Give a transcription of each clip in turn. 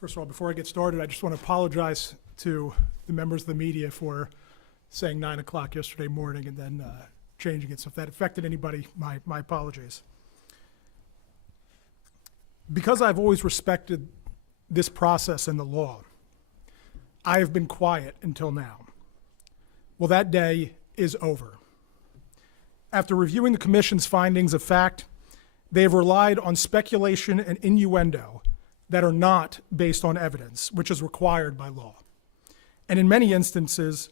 First of all, before I get started, I just want to apologize to the members of the media for saying 9 o'clock yesterday morning and then changing it. So if that affected anybody, my apologies. Because I've always respected this process and the law, I have been quiet until now. Well, that day is over. After reviewing the Commission's findings of fact, they have relied on speculation and innuendo that are not based on evidence, which is required by law, and in many instances,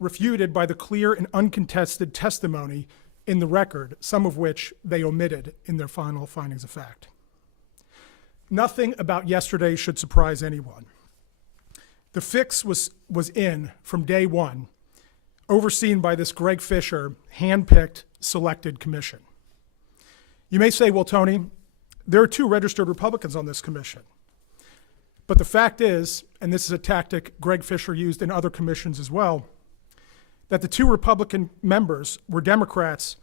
refuted by the clear and uncontested testimony in the record, some of which they omitted in their final findings of fact. Nothing about yesterday should surprise anyone. The fix was in from day one, overseen by this Greg Fisher, hand-picked, selected commission. You may say, well, Tony, there are 2 registered Republicans on this commission. But the fact is, and this is a tactic Greg Fisher used in other commissions as well, that the 2 Republican members were Democrats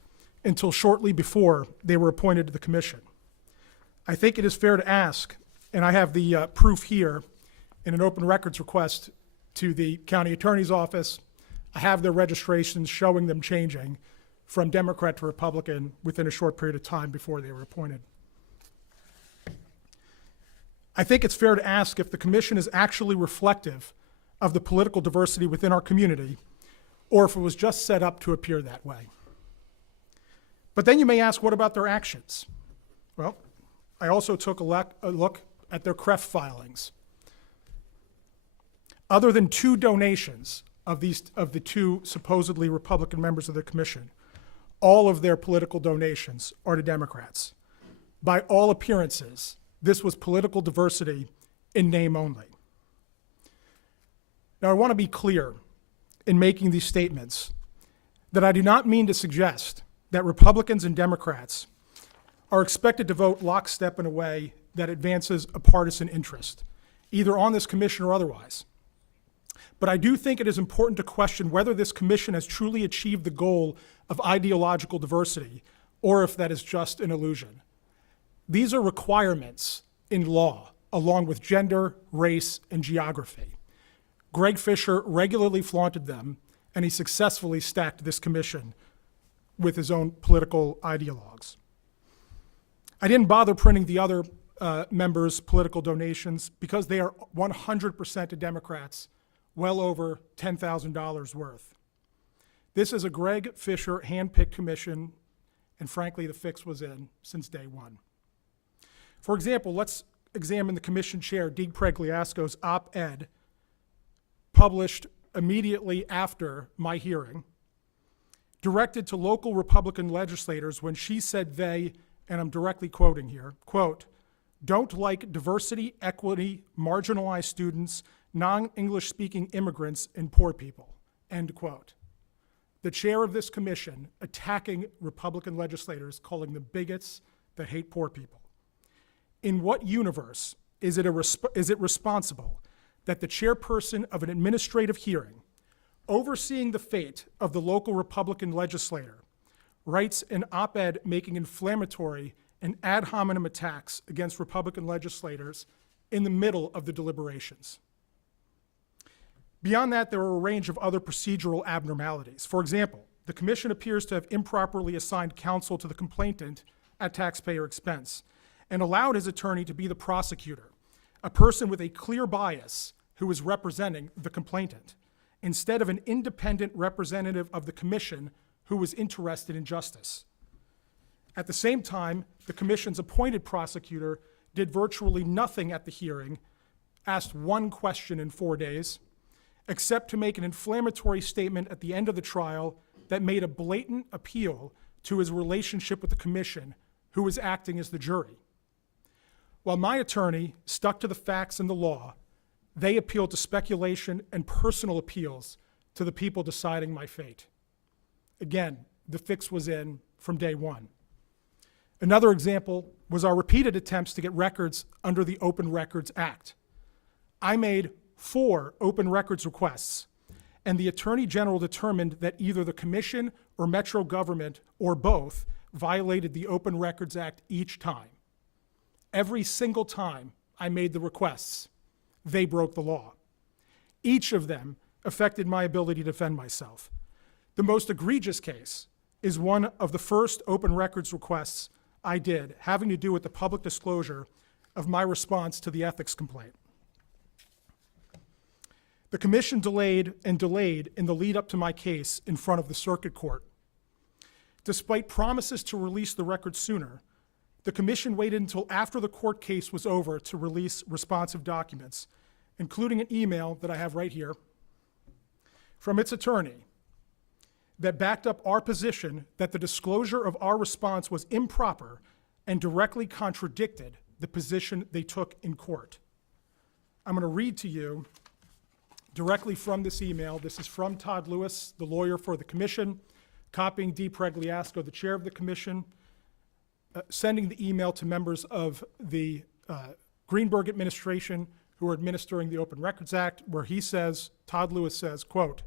until shortly before they were appointed to the commission. I think it is fair to ask, and I have the proof here in an open records request to the county attorney's office. I have their registrations showing them changing from Democrat to Republican within a short period of time before they were appointed. I think it's fair to ask if the commission is actually reflective of the political diversity within our community, or if it was just set up to appear that way. But then you may ask, what about their actions? Well, I also took a look at their CREF filings. Other than 2 donations of the 2 supposedly Republican members of the commission, all of their political donations are to Democrats. By all appearances, this was political diversity in name only. Now, I want to be clear in making these statements that I do not mean to suggest that Republicans and Democrats are expected to vote lockstep in a way that advances a partisan interest, either on this commission or otherwise. But I do think it is important to question whether this commission has truly achieved the goal of ideological diversity, or if that is just an illusion. These are requirements in law, along with gender, race, and geography. Greg Fisher regularly flaunted them, and he successfully stacked this commission with his own political ideologues. I didn't bother printing the other members' political donations because they are 100% to Democrats, well over $10,000 worth. This is a Greg Fisher hand-picked commission, and frankly, the fix was in since day one. For example, let's examine the commission chair, Dee Pregliasco's op-ed published immediately after my hearing, directed to local Republican legislators when she said they, and I'm directly quoting here, quote, "don't like diversity, equity, marginalized students, non-English speaking immigrants, and poor people," end quote. The chair of this commission attacking Republican legislators, calling them bigots that hate poor people. In what universe is it responsible that the chairperson of an administrative hearing, overseeing the fate of the local Republican legislator, writes an op-ed making inflammatory and ad hominem attacks against Republican legislators in the middle of the deliberations? Beyond that, there are a range of other procedural abnormalities. For example, the commission appears to have improperly assigned counsel to the complainant at taxpayer expense and allowed his attorney to be the prosecutor, a person with a clear bias who is representing the complainant, instead of an independent representative of the commission who was interested in justice. At the same time, the commission's appointed prosecutor did virtually nothing at the hearing, asked 1 question in 4 days, except to make an inflammatory statement at the end of the trial that made a blatant appeal to his relationship with the commission, who was acting as the jury. While my attorney stuck to the facts and the law, they appealed to speculation and personal appeals to the people deciding my fate. Again, the fix was in from day one. Another example was our repeated attempts to get records under the Open Records Act. I made 4 open records requests, and the Attorney General determined that either the Commission or Metro government, or both, violated the Open Records Act each time. Every single time I made the requests, they broke the law. Each of them affected my ability to defend myself. The most egregious case is one of the first open records requests I did, having to do with the public disclosure of my response to the ethics complaint. The commission delayed and delayed in the lead up to my case in front of the circuit court. Despite promises to release the record sooner, the commission waited until after the court case was over to release responsive documents, including an email that I have right here from its attorney that backed up our position that the disclosure of our response was improper and directly contradicted the position they took in court. I'm going to read to you directly from this email. This is from Todd Lewis, the lawyer for the commission, copying Dee Pregliasco, the chair of the commission, sending the email to members of the Greenberg administration who are administering the Open Records Act, where he says, Todd Lewis says, quote,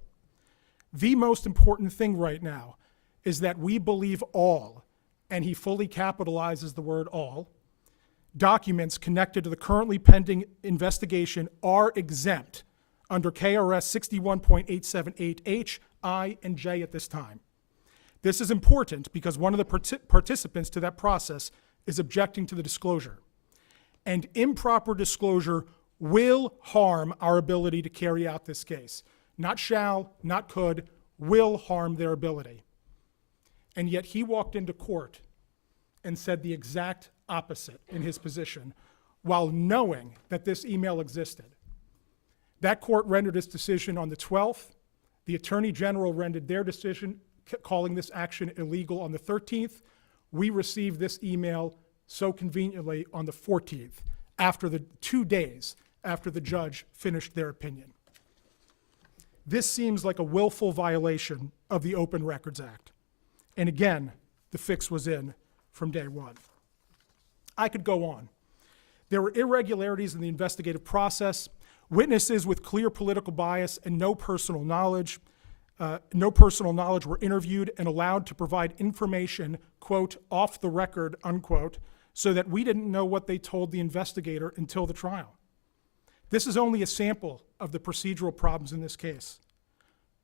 "The most important thing right now is that we believe all," and he fully capitalizes the word all, "documents connected to the currently pending investigation are exempt under KRS 61.878H, I, and J at this time. This is important because one of the participants to that process is objecting to the disclosure. And improper disclosure will harm our ability to carry out this case. Not shall, not could, will harm their ability." And yet he walked into court and said the exact opposite in his position, while knowing that this email existed. That court rendered its decision on the 12th. The Attorney General rendered their decision calling this action illegal on the 13th. We received this email so conveniently on the 14th, after the 2 days after the judge finished their opinion. This seems like a willful violation of the Open Records Act. And again, the fix was in from day one. I could go on. There were irregularities in the investigative process, witnesses with clear political bias and no personal knowledge were interviewed and allowed to provide information, quote, "off the record," unquote, so that we didn't know what they told the investigator until the trial. This is only a sample of the procedural problems in this case.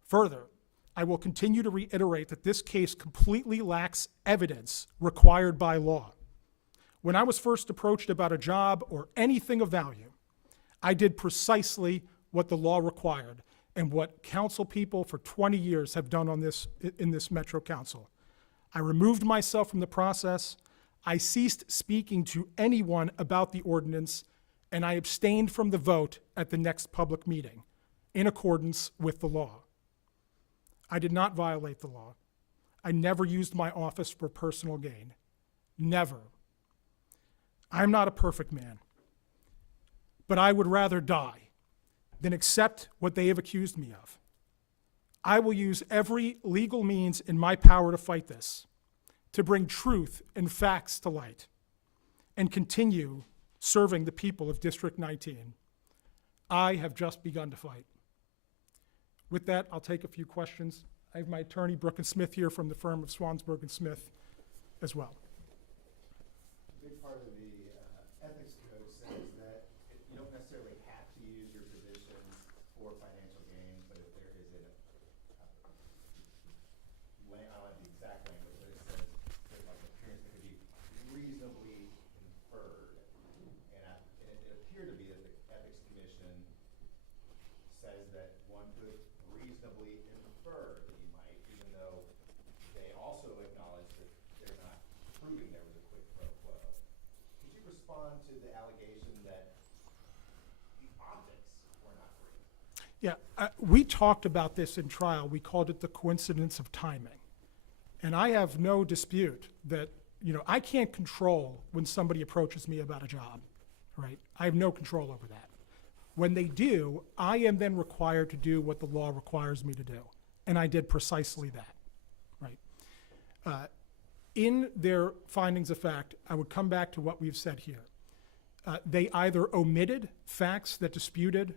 Further, I will continue to reiterate that this case completely lacks evidence required by law. When I was first approached about a job or anything of value, I did precisely what the law required and what council people for 20 years have done on this, in this Metro Council. I removed myself from the process, I ceased speaking to anyone about the ordinance, and I abstained from the vote at the next public meeting, in accordance with the law. I did not violate the law. I never used my office for personal gain. Never. I'm not a perfect man, but I would rather die than accept what they have accused me of. I will use every legal means in my power to fight this, to bring truth and facts to light, and continue serving the people of District 19. I have just begun to fight. With that, I'll take a few questions. I have my attorney, Brook and Smith, here from the firm of Swansburg and Smith as well. A big part of the ethics code says that you don't necessarily have to use your positions for financial gain, but if there is I don't have the exact language, but it says there's like an appearance that could be reasonably inferred. And it appeared to be that the Ethics Commission says that one could reasonably infer that you might, even though they also acknowledge that they're not proving there was a quid pro quo. Could you respond to the allegation that the optics were not real? Yeah, we talked about this in trial. We called it the coincidence of timing. And I have no dispute that, I can't control when somebody approaches me about a job, right? I have no control over that. When they do, I am then required to do what the law requires me to do. And I did precisely that, right? In their findings of fact, I would come back to what we've said here. They either omitted facts that disputed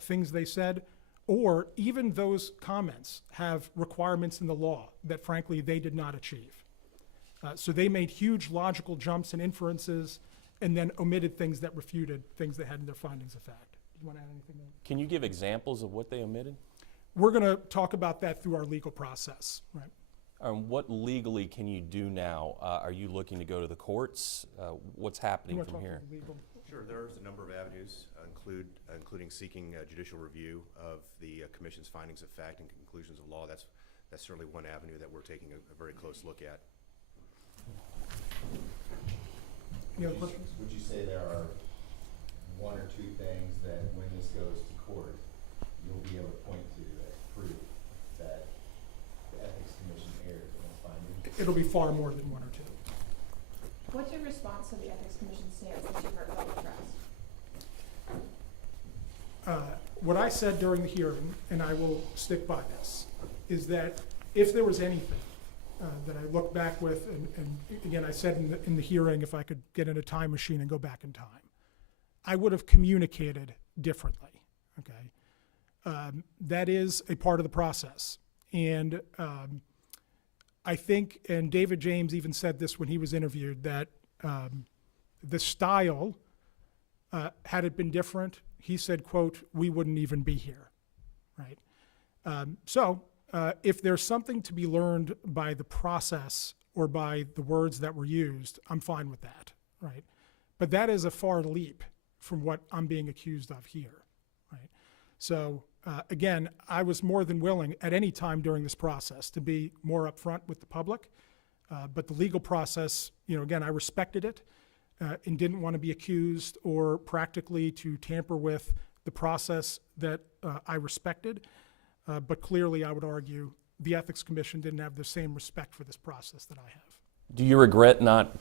things they said, or even those comments have requirements in the law that frankly they did not achieve. So they made huge logical jumps and inferences and then omitted things that refuted things they had in their findings of fact. you want to add anything there? Can you give examples of what they omitted? We're going to talk about that through our legal process, right? What legally can you do now? Are you looking to go to the courts? What's You happening wanna from talk here? about legal? Sure, there's a number of avenues, including seeking judicial review of the commission's findings of fact and conclusions of law. That's certainly one avenue that we're taking a very close look at. Any other questions? Would you say there are one or two things that when this goes to court, you'll be able to point to as proof that the Ethics Commission erred in its findings? It'll be far more than one or two. What's your response to the Ethics Commission stance that you've heard about the press? What I said during the hearing, and I will stick by this, is that if there was anything that I look back with, and again, I said in the hearing, if I could get in a time machine and go back in time, I would have communicated differently, okay? That is a part of the process. And I think, and David James even said this when he was interviewed, that the style, had it been different, he said, quote, we wouldn't even be here, right? If there's something to be learned by the process or by the words that were used, I'm fine with that, right? But that is a far leap from what I'm being accused of here, right? So again, I was more than willing at any time during this process to be more upfront with the public, but the legal process, again, I respected it and didn't want to be accused or practically to tamper with the process that I respected. But clearly, I would argue the Ethics Commission didn't have the same respect for this process that I have. Do you regret not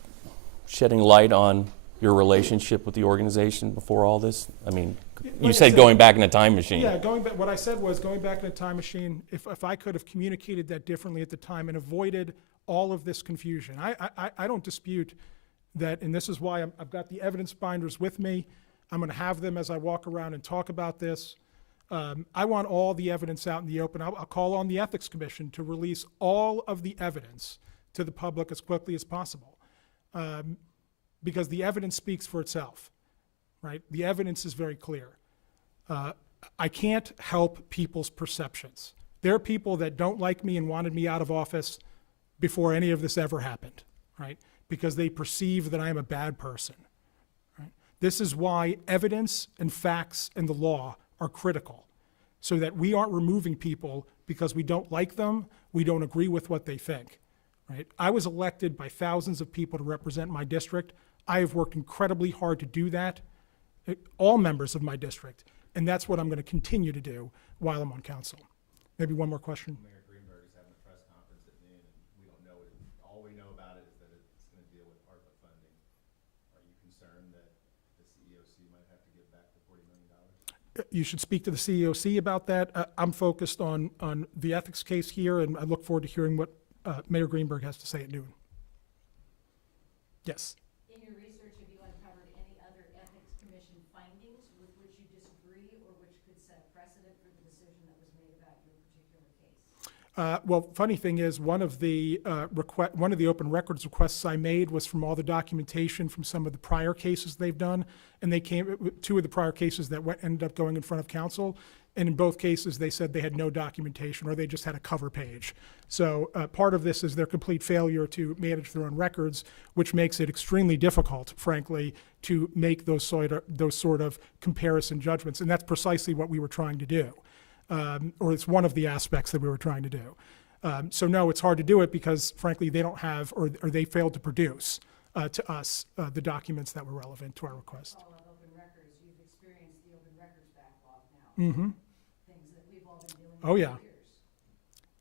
shedding light on your relationship with the organization before all this? I mean, Like you I said said- going back in a time machine. Yeah, going back, what I said was going back in a time machine, if I could have communicated that differently at the time and avoided all of this confusion. I don't dispute that, and this is why I've got the evidence binders with me. I'm going to have them as I walk around and talk about this. I want all the evidence out in the open. I'll call on the Ethics Commission to release all of the evidence to the public as quickly as possible. Because the evidence speaks for itself, right? The evidence is very clear. I can't help people's perceptions. There are people that don't like me and wanted me out of office before any of this ever happened, right? Because they perceive that I am a bad person, right? This is why evidence and facts and the law are critical, so that we aren't removing people because we don't like them, we don't agree with what they think, right? I was elected by thousands of people to represent my district. I have worked incredibly hard to do that, all members of my district, and that's what I'm going to continue to do while I'm on council. Maybe one more question. Mayor Greenberg is having a press conference at noon, and we don't know it. All we know about it is that it's going to deal with ARPA funding. Are you concerned that the CEOC might have to give back the $40 million? You should speak to the CEOC about that. I'm focused on the ethics case here, and I look forward to hearing what Mayor Greenberg has to say at noon. Yes. In your research, have you uncovered any other Ethics Commission findings with which you disagree or which could set a precedent for the decision that was made about your particular case? Well, funny thing is, one of the open records requests I made was from all the documentation from some of the prior cases they've done, and they came, two of the prior cases that ended up going in front of council, and in both cases they said they had no documentation or they just had a cover page. So part of this is their complete failure to manage their own records, which makes it extremely difficult, frankly, to make those sort of comparison judgments, and that's precisely what we were trying to do. Or it's one of the aspects that we were trying to do. So no, it's hard to do it because, frankly, they don't have, or they failed to produce to us the documents that were relevant to our request. All of open records, you've experienced the open records backlog now. Mm-hmm. Things that we've all been dealing with Oh, yeah. for years.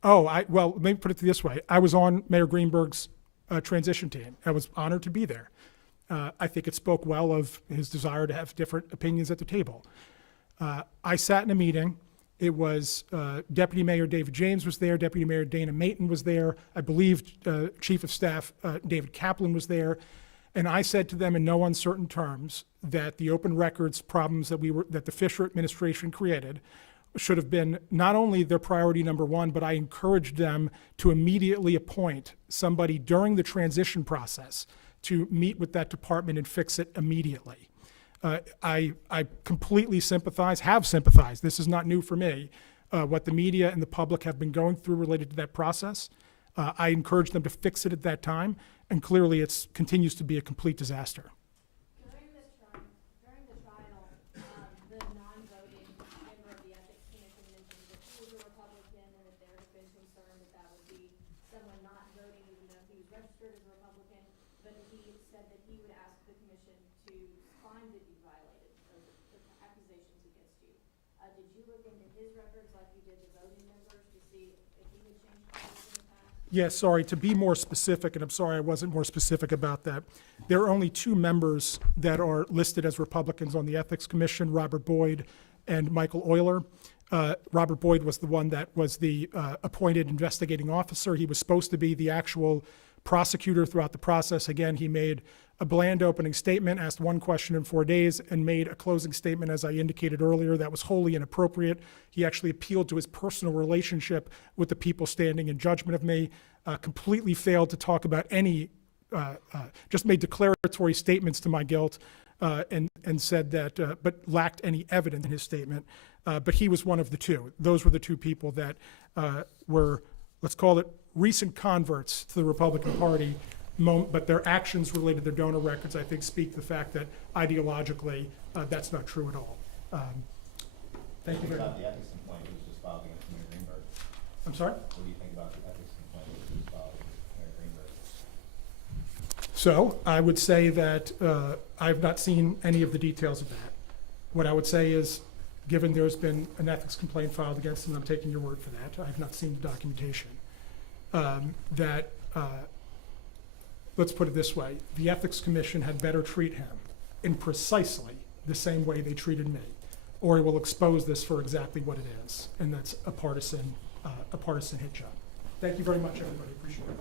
Oh, well, let me put it this way. I was on Mayor Greenberg's transition team. I was honored to be there. I think it spoke well of his desire to have different opinions at the table. I sat in a meeting. It was Deputy Mayor David James was there, Deputy Mayor Dana Mayton was there, I believe Chief of Staff David Kaplan was there, and I said to them in no uncertain terms that the open records problems that the Fisher administration created should have been not only their priority number one, but I encouraged them to immediately appoint somebody during the transition process to meet with that department and fix it immediately. I completely sympathize, have sympathized. This is not new for me. What the media and the public have been going through related to that process. I encouraged them to fix it at that time, and clearly it continues to be a complete disaster. During the trial, the non-voting member of the Ethics Commission mentioned that he was a Republican and that there had been concern that that would be someone not voting even though he was registered as a Republican, but he said that he would ask the commission to find that you violated the accusations against you. Did you look into his records like you did the voting members to see if he had changed colors in the past? Yes, sorry, to be more specific, and I'm sorry I wasn't more specific about that, there are only two members that are listed as Republicans on the Ethics Commission, Robert Boyd and Michael Euler. Robert Boyd was the one that was the appointed investigating officer. He was supposed to be the actual prosecutor throughout the process. Again, he made a bland opening statement, asked one question in 4 days, and made a closing statement, as I indicated earlier, that was wholly inappropriate. He actually appealed to his personal relationship with the people standing in judgment of me, completely failed to talk about any, just made declaratory statements to my guilt, and said that, but lacked any evidence in his statement. But he was one of the two. Those were the two people that were, let's call it, recent converts to the Republican Party, but their actions related to their donor records, I think, speak to the fact that ideologically, that's not true at all. Thank you very much. What do you think about the ethics complaint that was just filed against Mayor Greenberg? I'm sorry? What do you think about the ethics complaint that was just filed against Mayor Greenberg? So I would say that I've not seen any of the details of that. What I would say is, given there's been an ethics complaint filed against him, I'm taking your word for that. I have not seen the documentation. Let's put it this way, the Ethics Commission had better treat him in precisely the same way they treated me, or it will expose this for exactly what it is, and that's a partisan hit job. Thank you very much, everybody, appreciate it.